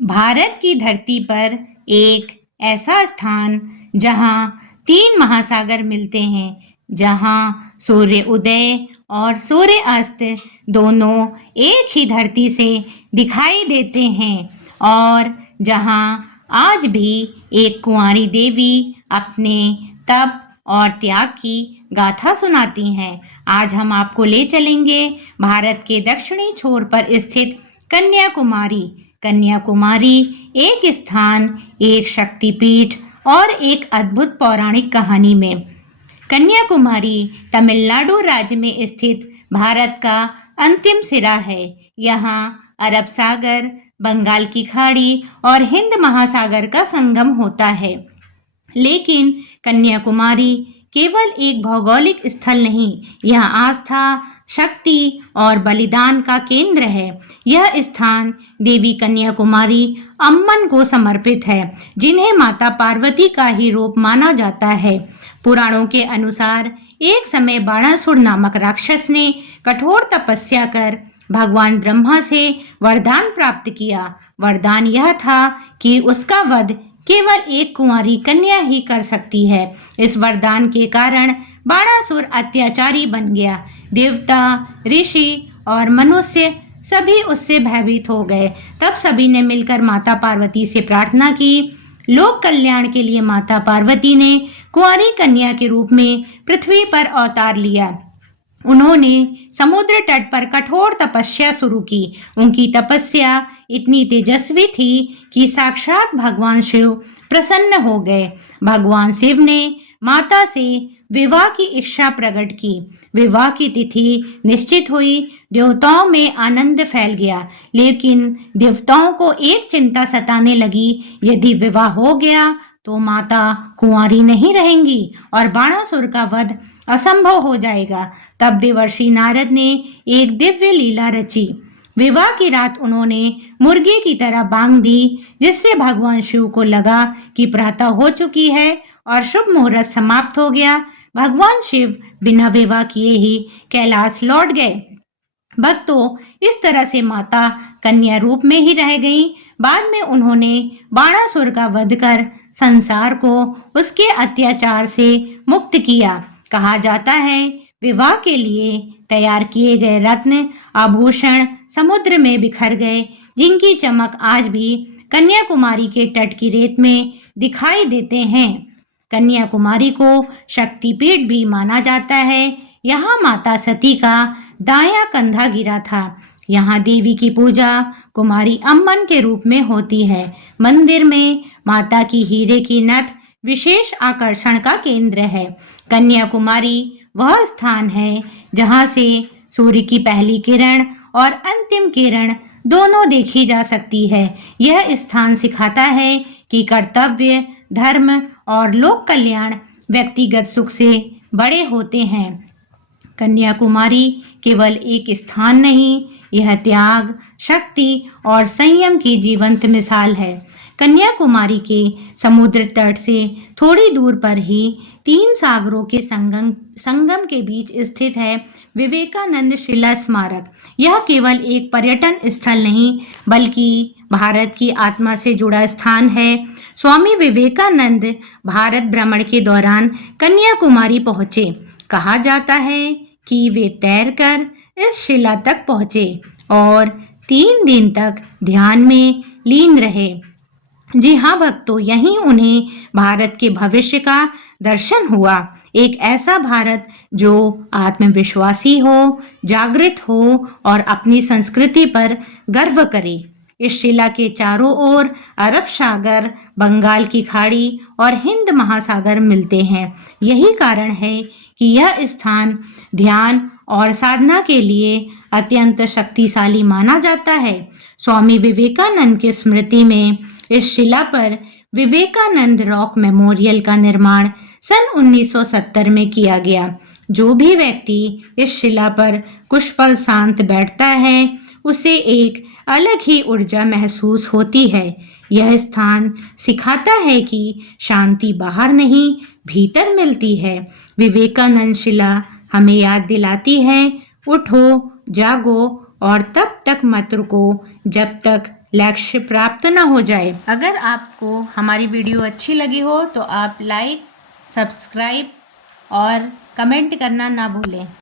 भारत की धरती पर एक ऐसा स्थान जहां तीन महासागर मिलते हैं, जहां सूर्य उदय और सूर्य अस्त दोनों एक ही धरती से दिखाई देते हैं और जहां आज भी एक कुंवारी देवी अपने तप और त्याग की गाथा सुनाती हैं। आज हम आपको ले चलेंगे भारत के दक्षिणी छोर पर स्थित कन्याकुमारी। कन्याकुमारी एक स्थान, एक शक्तिपीठ और एक अद्भुत पौराणिक कहानी में। कन्याकुमारी तमिलनाडु राज्य में स्थित भारत का अंतिम सिरा है। यहाँ अरब सागर, बंगाल की खाड़ी और हिंद महासागर का संगम होता है। लेकिन कन्याकुमारी केवल एक भौगोलिक स्थल नहीं, यह आस्था, शक्ति और बलिदान का केंद्र है। यह स्थान देवी कन्याकुमारी अम्मन को समर्पित है, जिन्हें माता पार्वती का ही रूप माना जाता है। पुराणों के अनुसार एक समय बाणासुर नामक राक्षस ने कठोर तपस्या कर भगवान ब्रह्मा से वरदान प्राप्त किया। वरदान यह था कि उसका वध केवल एक कुंवारी कन्या ही कर सकती है। इस वरदान के कारण बाणासुर अत्याचारी बन गया। देवता, ऋषि और मनुष्य सभी उससे भयभीत हो गए। तब सभी ने मिलकर माता पार्वती से प्रार्थना की। लोक कल्याण के लिए माता पार्वती ने कुंवारी कन्या के रूप में पृथ्वी पर अवतार लिया। उन्होंने समुद्र तट पर कठोर तपस्या शुरू की। उनकी तपस्या इतनी तेजस्वी थी कि साक्षात भगवान शिव प्रसन्न हो गए। भगवान शिव ने माता से विवाह की इच्छा प्रकट की। विवाह की तिथि निश्चित हुई। देवताओं में आनंद फैल गया, लेकिन देवताओं को एक चिंता सताने लगी। यदि विवाह हो गया तो माता कुंवारी नहीं रहेंगी और बाणासुर का वध असंभव हो जाएगा। तब देवर्षि नारद ने एक दिव्य लीला रची। विवाह की रात उन्होंने मुर्गी की तरह बांग दी, जिससे भगवान शिव को लगा कि प्रातः हो चुकी है और शुभ मुहूर्त समाप्त हो गया। भगवान शिव बिना विवाह किए ही कैलाश लौट गए। भक्तों, इस तरह से माता कन्या रूप में ही रह गईं। बाद में उन्होंने बाणासुर का वध कर संसार को उसके अत्याचार से मुक्त किया। कहा जाता है, विवाह के लिए तैयार किए गए रत्न आभूषण समुद्र में बिखर गए, जिनकी चमक आज भी कन्याकुमारी के तट की रेत में दिखाई देते हैं। कन्याकुमारी को शक्तिपीठ भी माना जाता है। यहाँ माता सती का दायां कंधा गिरा था। यहाँ देवी की पूजा कुमारी अम्मन के रूप में होती है। मंदिर में माता की हीरे की नथ विशेष आकर्षण का केंद्र है। कन्याकुमारी वह स्थान है जहाँ से सूर्य की पहली किरण और अंतिम किरण दोनों देखी जा सकती है। यह स्थान सिखाता है कि कर्तव्य, धर्म और लोक कल्याण व्यक्तिगत सुख से बड़े होते हैं। कन्याकुमारी केवल एक स्थान नहीं, यह त्याग, शक्ति और संयम की जीवंत मिसाल है। कन्याकुमारी के समुद्र तट से थोड़ी दूर पर ही तीन सागरों के संगम के बीच स्थित है विवेकानंद शिला स्मारक। यह केवल एक पर्यटन स्थल नहीं, बल्कि भारत की आत्मा से जुड़ा स्थान है। स्वामी विवेकानंद भारत भ्रमण के दौरान कन्याकुमारी पहुंचे। कहा जाता है कि वे तैरकर इस शिला तक पहुंचे और 3 दिन तक ध्यान में लीन रहे। जी हाँ भक्तों, यहीं उन्हें भारत के भविष्य का दर्शन हुआ। एक ऐसा भारत जो आत्मविश्वासी हो, जागृत हो और अपनी संस्कृति पर गर्व करे। इस शिला के चारों ओर अरब सागर, बंगाल की खाड़ी और हिंद महासागर मिलते हैं। यही कारण है कि यह स्थान ध्यान और साधना के लिए अत्यंत शक्तिशाली माना जाता है। स्वामी विवेकानंद की स्मृति में इस शिला पर विवेकानंद रॉक मेमोरियल का निर्माण सन 1970 में किया गया। जो भी व्यक्ति इस शिला पर कुछ पल शांत बैठता है, उसे एक अलग ही ऊर्जा महसूस होती है। यह स्थान सिखाता है कि शांति बाहर नहीं, भीतर मिलती है। विवेकानंद शिला हमें याद दिलाती है, उठो, जागो और तब तक मत रुको जब तक लक्ष्य प्राप्त न हो जाए। अगर आपको हमारी वीडियो अच्छी लगी हो तो आप लाइक, सब्सक्राइब और कमेंट करना ना भूलें।